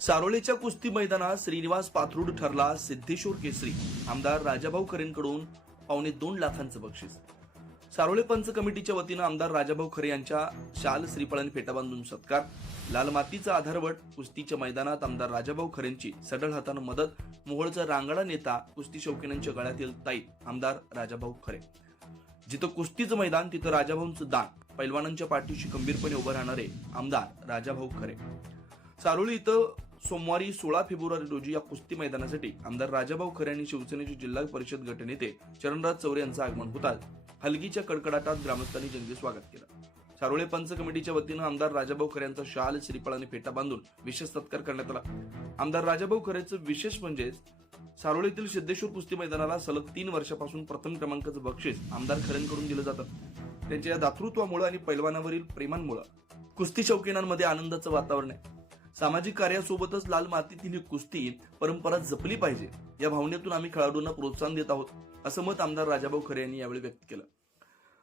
सारोळेच्या कुस्ती मैदानात श्रीनिवास पाथरूड ठरला सिद्धेश्वर केसरी. आमदार राजाभाऊ खरेंकडून 2.25 लाखांचं बक्षीस. सारोळे पंच कमिटीच्या वतीनं आमदार राजाभाऊ खरे यांच्या शाल श्रीफळाने फेटा बांधून सत्कार. लाल मातीचा आधारवट कुस्तीच्या मैदानात आमदार राजाभाऊ खरेंची सढळ हातानं मदत. मोहोळचा रांगडा नेता कुस्ती शौकीनांच्या गळ्यातील ताईत आमदार राजाभाऊ खरे. जिथं कुस्तीचं मैदान तिथं राजाभाऊंचं दान. पैलवानांच्या पाठीशी खंबीरपणे उभं राहणारे आमदार राजाभाऊ खरे. सारोळी इथं सोमवारी 16 फेब्रुवारी रोजी या कुस्ती मैदानासाठी आमदार राजाभाऊ खरे आणि शिवसेनेचे जिल्हा परिषद गटनेते चरणराज चौरे यांचं आगमन होताच हलगीच्या कडकडाटात ग्रामस्थांनी जंगी स्वागत केलं. सारोळे पंच कमिटीच्या वतीनं आमदार राजाभाऊ खरे यांचा शाल श्रीफळाने फेटा बांधून विशेष सत्कार करण्यात आला. आमदार राजाभाऊ खरेचं विशेष म्हणजे सारोळीतील सिद्धेश्वर कुस्ती मैदानाला सलग 3 वर्षापासून प्रथम क्रमांकाचं बक्षीस आमदार खरेंकडून दिलं जातं. त्यांच्या या दातृत्वामुळे आणि पैलवानावरील प्रेमांमुळे कुस्ती शौकीनांमध्ये आनंदाचं वातावरण आहे. सामाजिक कार्यासोबतच लाल मातीतील ही कुस्ती परंपरा जपली पाहिजे या भावनेतून आम्ही खेळाडूंना प्रोत्साहन देत आहोत, असं मत आमदार राजाभाऊ खरे यांनी यावेळी व्यक्त केलं.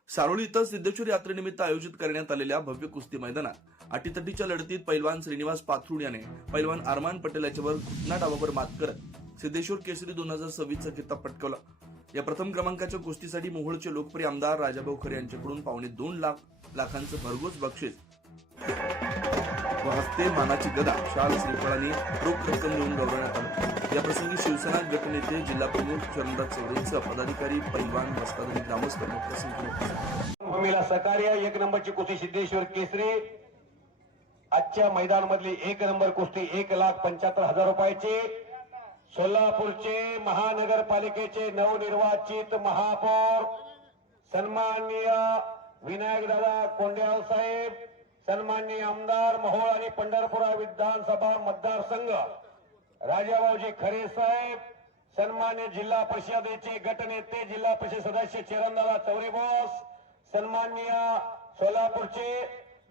सारोळी इथं सिद्धेश्वर यात्रेनिमित्त आयोजित करण्यात आलेल्या भव्य कुस्ती मैदानात अटीतटीच्या लढतीत पैलवान श्रीनिवास पाथरूड याने पैलवान अरमान पटेल याच्यावर घुटना डावावर मात करत सिद्धेश्वर केसरी 2026चा किताब पटकावला. या प्रथम क्रमांकाच्या कुस्तीसाठी मोहोळचे लोकप्रिय आमदार राजाभाऊ खरे यांच्याकडून 2.25 लाखांचं भरघोस बक्षीस व हस्ते मानाची गदा शाल श्रीफळाने रोख रक्कम देऊन गौरवण्यात आलं. या प्रसंगी शिवसेना गटनेते जिल्हा प्रमुख चरणराज चौरेंसह पदाधिकारी पैलवान वस्ताद आणि ग्रामस्थ मोठ्या संख्येने भूमीला सकार्य. 1 नंबरची कुस्ती सिद्धेश्वर केसरी. आजच्या मैदान मधली 1 नंबर कुस्ती 1,75,000 रुपयाची. सोलापूरचे महानगरपालिकेचे नवनिर्वाचित महापौर सन्माननीय विनायकदादा कोंडेराव साहेब, सन्माननीय आमदार मोहोळ आणि पंढरपुरा विधानसभा मतदारसंघ राजाभाऊजी खरे साहेब, सन्मान्य जिल्हा परिषदेचे गटनेते जिल्हा परिषद सदस्य चरणदादा चौरे बॉस, सन्माननीय सोलापूरचे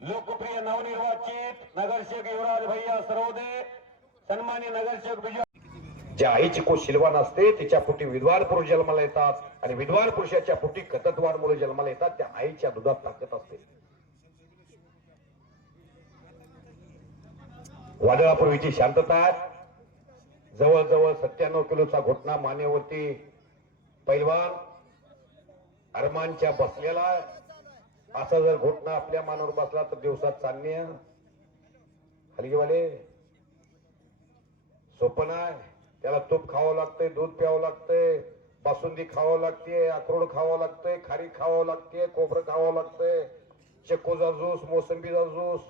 लोकप्रिय नवनिर्वाचित नगरसेवक युवराज भैया सरोदे, सन्मान्य नगरसेवक विजय. ज्या आईची को शिलवान असते तिच्या पोटी विद्वान पुरुष जन्माला येतात आणि विद्वान पुरुषाच्या पोटी कतत्वान मुलं जन्माला येतात. त्या आईच्या दुधात ताकद असते. वादळापूर्वीची शांतता. जवळजवळ 97 किलोचा घोटणा मानेवरती पैलवान अरमानच्या बसलेला. असा जर घोटणा आपल्या मानावर बसला तर दिवसात चालणे हलगीवाले सोपं नाही. त्याला तूप खावं लागतंय, दूध प्यावं लागतंय, बासुंदी खावं लागते, अक्रोड खावं लागतंय, खारी खावं लागते, खोबरं खावं लागतंय, चिक्कूचा ज्यूस, मोसंबीचा ज्यूस,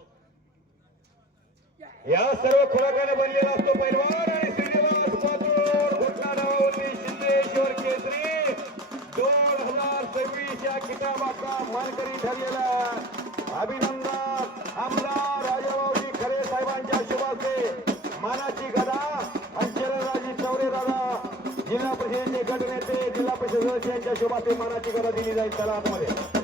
या सर्व खुराकाने बनलेला असतो पैलवान. आणि श्रीनिवास पाथरूड घोटणा डावावरती सिद्धेश्वर केसरी 2026 या किताबाचा मानकरी ठरलेला. अभिनंदन आमदार राजाभाऊजी खरे साहेबांच्या शुभाचे मानाची गदा आणि चरणराजी चौरे दादा जिल्हा परिषदेचे गटनेते जिल्हा परिषद सदस्यांच्या शुभाचे मानाची गदा दिली जाईल. चला आतमध्ये.